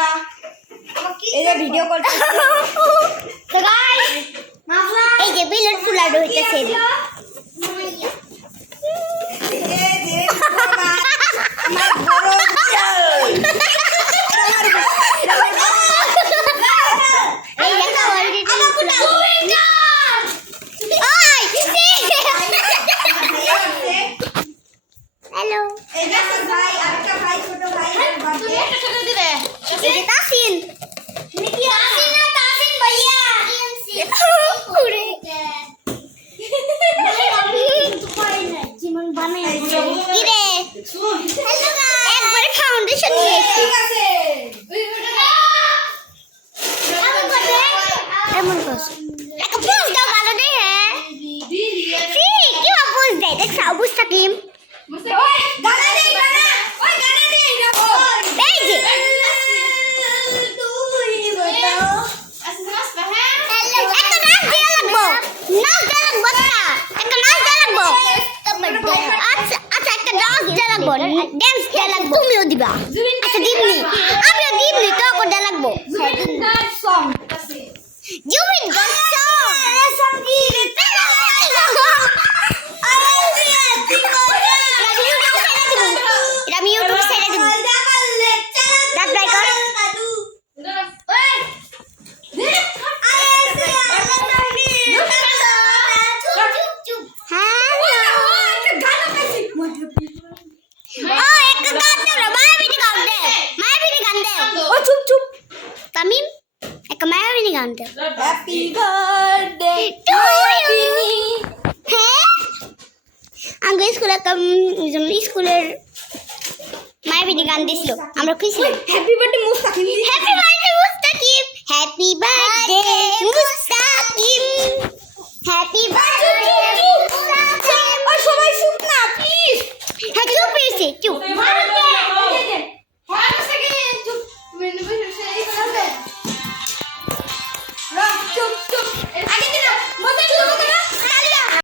ভাইয়া এই যে ভিডিও করতে তো গাইস এই যে বেলুন ফুলানো হইতেছে হ্যালো ভাই আরেকটা ভাই ছোট ভাই তুমি একটা ছোট দিবে এই যে তাসিন তুমি কি তাসিন না তাসিন ভাইয়া পুরে জীবন বানাই কি রে একবারে ফাউন্ডেশন দিয়েছি ঠিক আছে এমন কস একটা পোজ দাও ভালো দে হ্যাঁ ঠিক কি পোজ দেয় দেখ সাবুস থাকিম ওই গানা দে গানা ওই গানা দে দেখো এই যে একটা নাচ দেওয়া লাগবো নাচ দেওয়া লাগবো একটা নাচ দেওয়া লাগবো আচ্ছা আচ্ছা একটা ডান্স দেওয়া লাগবো ড্যান্স দেওয়া লাগবো তুমিও দিবা আচ্ছা দিবনি আমিও দিবনি তো করে দেওয়া লাগবো সং জুবিন গান সং আমি ইউটিউব ছেড়ে দিব রাত বাই কর তামিম একটা মায়াবিনী গান দে হ্যাপি বার্থডে টু ইউ হ্যাঁ আগে স্কুলের মায়াবিনী গান দিছিল আমরা খুঁজছিলাম হ্যাপি বার্থডে মুস্তাকিম হ্যাপি বার্থডে মুস্তাকিম হ্যাপি বার্থডে মুস্তাকিম হ্যাপি বার্থডে মুস্তাকিম সবাই চুপ না প্লিজ হ্যাঁ চুপ হয়েছে চুপ